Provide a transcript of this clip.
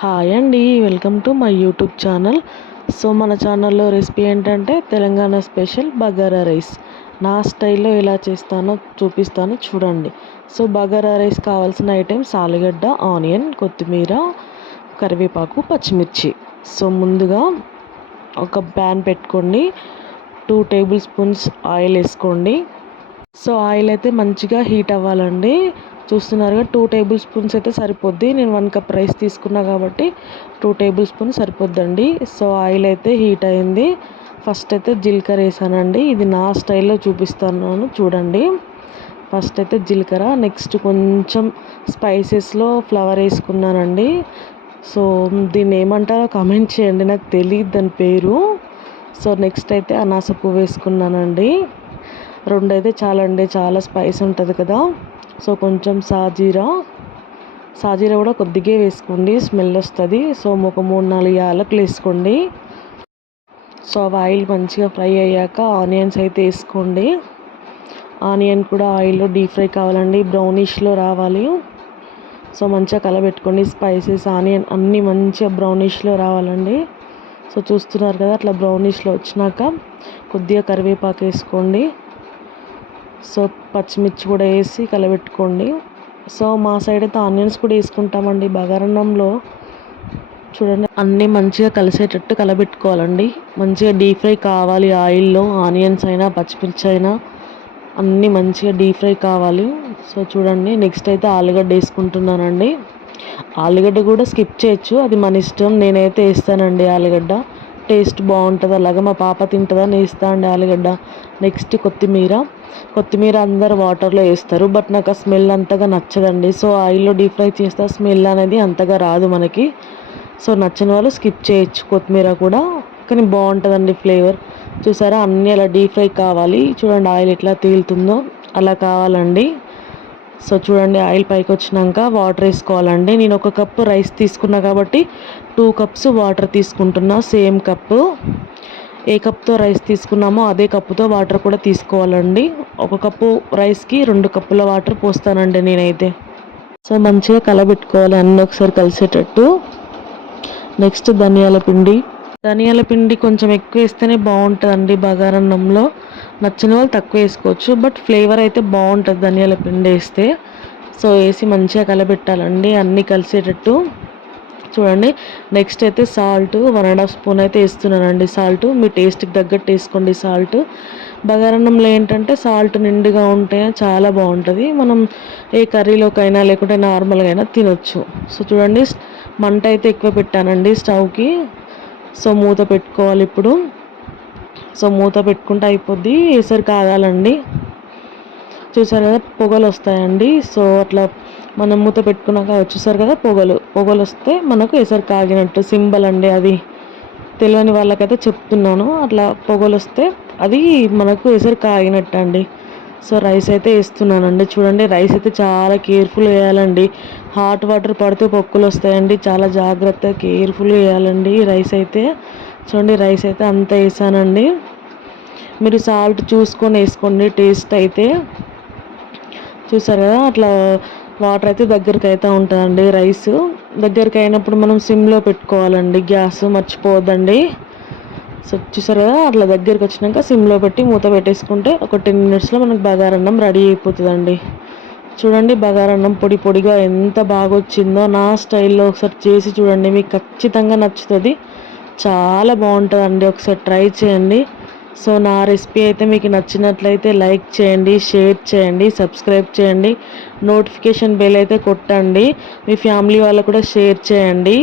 Hi అండి, welcome to my YouTube channel. So మన ఛానల్లో రెసిపీ ఏంటంటే తెలంగాణ స్పెషల్ బగారా రైస్. నా స్టైల్లో ఎలా చేస్తానో చూపిస్తాను చూడండి. సో బగారా రైస్ కావాల్సిన ఐటమ్స్ ఆలుగడ్డ, ఆనియన్, కొత్తిమీర, కరివేపాకు, పచ్చిమిర్చి. సో ముందుగా ఒక ప్యాన్ పెట్టుకోండి. 2 టేబుల్ స్పూన్స్ ఆయిల్ వేసుకోండి. సో ఆయిల్ అయితే మంచిగా హీట్ అవ్వాలండి. చూస్తున్నారుగా 2 టేబుల్ స్పూన్స్ అయితే సరిపోద్ది. నేను 1 కప్ రైస్ తీసుకున్నా కాబట్టి 2 టేబుల్ స్పూన్స్ సరిపోద్దండి. సో ఆయిల్ అయితే హీట్ అయింది. ఫస్ట్ అయితే జీలకర్ర వేసానండి. ఇది నా స్టైల్లో చూపిస్తున్నాను చూడండి. ఫస్ట్ అయితే జీలకర్ర, నెక్స్ట్ కొంచెం స్పైసెస్లో ఫ్లవర్ వేసుకున్నానండి. సో దీన్ని ఏమంటారో కామెంట్ చేయండి, నాకు తెలియదు దాని పేరు. సో నెక్స్ట్ అయితే అనాస పువ్వు వేసుకున్నానండి. 2 అయితే చాలండి, చాలా స్పైస్ ఉంటుంది కదా. సో కొంచెం సాజీరా కూడా కొద్దిగా వేసుకోండి, స్మెల్ వస్తుంది. సో ఒక 3-4 యాలకులు వేసుకోండి. సో ఆయిల్ మంచిగా ఫ్రై అయ్యాక ఆనియన్స్ అయితే వేసుకోండి. ఆనియన్ కూడా ఆయిల్లో డీప్ ఫ్రై కావాలండి, బ్రౌనిష్లో రావాలి. సో మంచిగా కలబెట్టుకోండి. స్పైసెస్, ఆనియన్ అన్నీ మంచిగా బ్రౌనిష్లో రావాలండి. సో చూస్తున్నారు కదా, అట్లా బ్రౌనిష్లో వచ్చినాక కొద్దిగా కరివేపాకు వేసుకోండి. సో పచ్చిమిర్చి కూడా వేసి కలబెట్టుకోండి. సో మా సైడ్ అయితే ఆనియన్స్ కూడా వేసుకుంటామండి బగారన్నంలో. చూడండి, అన్నీ మంచిగా కలిసేటట్టు కలబెట్టుకోవాలండి. మంచిగా డీప్ ఫ్రై కావాలి ఆయిల్లో. ఆనియన్స్ అయినా పచ్చిమిర్చి అయినా అన్నీ మంచిగా డీప్ ఫ్రై కావాలి. సో చూడండి, నెక్స్ట్ అయితే ఆలుగడ్డ వేసుకుంటున్నానండి. ఆలుగడ్డ కూడా స్కిప్ చేయొచ్చు, అది మన ఇష్టం. నేనైతే వేస్తానండి ఆలుగడ్డ, టేస్ట్ బాగుంటుంది. అలాగే మా పాప తింటుందని వేస్తా అండి ఆలుగడ్డ. నెక్స్ట్ కొత్తిమీర అందరు వాటర్లో వేస్తారు, బట్ నాకు ఆ స్మెల్ అంతగా నచ్చదండి. సో ఆయిల్లో డీప్ ఫ్రై చేస్తే స్మెల్ అనేది అంతగా రాదు మనకి. సో నచ్చని వాళ్ళు స్కిప్ చేయొచ్చు కొత్తిమీర కూడా, కానీ బాగుంటుందండి ఫ్లేవర్. చూసారా, అన్నీ అలా డీప్ ఫ్రై కావాలి. చూడండి ఆయిల్ ఎట్లా తేలుతుందో అలా కావాలండి. సో చూడండి, ఆయిల్ పైకి వచ్చినాక వాటర్ వేసుకోవాలండి. నేను 1 కప్పు రైస్ తీసుకున్నా కాబట్టి 2 కప్స్ వాటర్ తీసుకుంటున్నా. సేమ్ కప్పు, ఏ కప్తో రైస్ తీసుకున్నామో అదే కప్పుతో వాటర్ కూడా తీసుకోవాలండి. 1 కప్పు రైస్కి 2 కప్పుల వాటర్ పోస్తానండి నేనైతే. సో మంచిగా కలబెట్టుకోవాలి అన్నీ ఒకసారి కలిసేటట్టు. నెక్స్ట్ ధనియాల పిండి కొంచెం ఎక్కువ వేస్తేనే బాగుంటుందండి బగారన్నంలో. నచ్చిన వాళ్ళు తక్కువ వేసుకోవచ్చు, బట్ ఫ్లేవర్ అయితే బాగుంటుంది ధనియాల పిండి వేస్తే. సో వేసి మంచిగా కలబెట్టాలండి అన్నీ కలిసేటట్టు. చూడండి, నెక్స్ట్ అయితే సాల్ట్ 1.5 స్పూన్ అయితే వేస్తున్నానండి. సాల్ట్ మీ టేస్ట్కి తగ్గట్టు వేసుకోండి. సాల్ట్ బగారన్నంలో ఏంటంటే సాల్ట్ నిండుగా ఉంటే చాలా బాగుంటుంది. మనం ఏ కర్రీలోకైనా లేకుంటే నార్మల్గా అయినా తినొచ్చు. సో చూడండి, మంట అయితే ఎక్కువ పెట్టానండి స్టవ్కి. సో మూత పెట్టుకోవాలి ఇప్పుడు. సో మూత పెట్టుకుంటే అయిపోద్ది. ఎసరు కాగాలండి. చూసారు కదా, పొగలు వస్తాయండి. సో అట్లా మనం మూత పెట్టుకున్నాక చూసారు కదా, పొగలు వస్తే మనకు ఎసరు కాగినట్టు సింబల్ అండి. అది తెలియని వాళ్ళకైతే చెప్తున్నాను. అట్లా పొగలు వస్తే అది మనకు ఎసరు కాగినట్టు అండి. సో రైస్ అయితే వేస్తున్నానండి. చూడండి, రైస్ అయితే చాలా కేర్ఫుల్గా వేయాలండి. హాట్ వాటర్ పడితే పొక్కులు వస్తాయండి. చాలా జాగ్రత్తగా కేర్ఫుల్గా వేయాలండి రైస్ అయితే. చూడండి, రైస్ అయితే అంత వేసానండి. మీరు సాల్ట్ చూసుకొని వేసుకోండి టేస్ట్ అయితే. చూసారు కదా, అట్లా వాటర్ అయితే దగ్గరికి అయితే ఉంటుందండి. రైస్ దగ్గరికి అయినప్పుడు మనం సిమ్లో పెట్టుకోవాలండి, గ్యాస్ మర్చిపోవద్దండి. సో చూసారు కదా, అట్లా దగ్గరికి వచ్చినాక సిమ్లో పెట్టి మూత పెట్టేసుకుంటే ఒక 10 మినిట్స్లో మనకు బగారన్నం రెడీ అయిపోతుందండి. చూడండి, బగారన్నం పొడి పొడిగా ఎంత బాగా వచ్చిందో. నా స్టైల్లో ఒకసారి చేసి చూడండి, మీకు ఖచ్చితంగా నచ్చుతుంది. చాలా బాగుంటుందండి, ఒకసారి ట్రై చేయండి. సో నా రెసిపీ అయితే మీకు నచ్చినట్లయితే లైక్ చేయండి, షేర్ చేయండి, సబ్స్క్రైబ్ చేయండి, నోటిఫికేషన్ బెల్ అయితే కొట్టండి. మీ ఫ్యామిలీ వాళ్ళకు కూడా షేర్ చేయండి.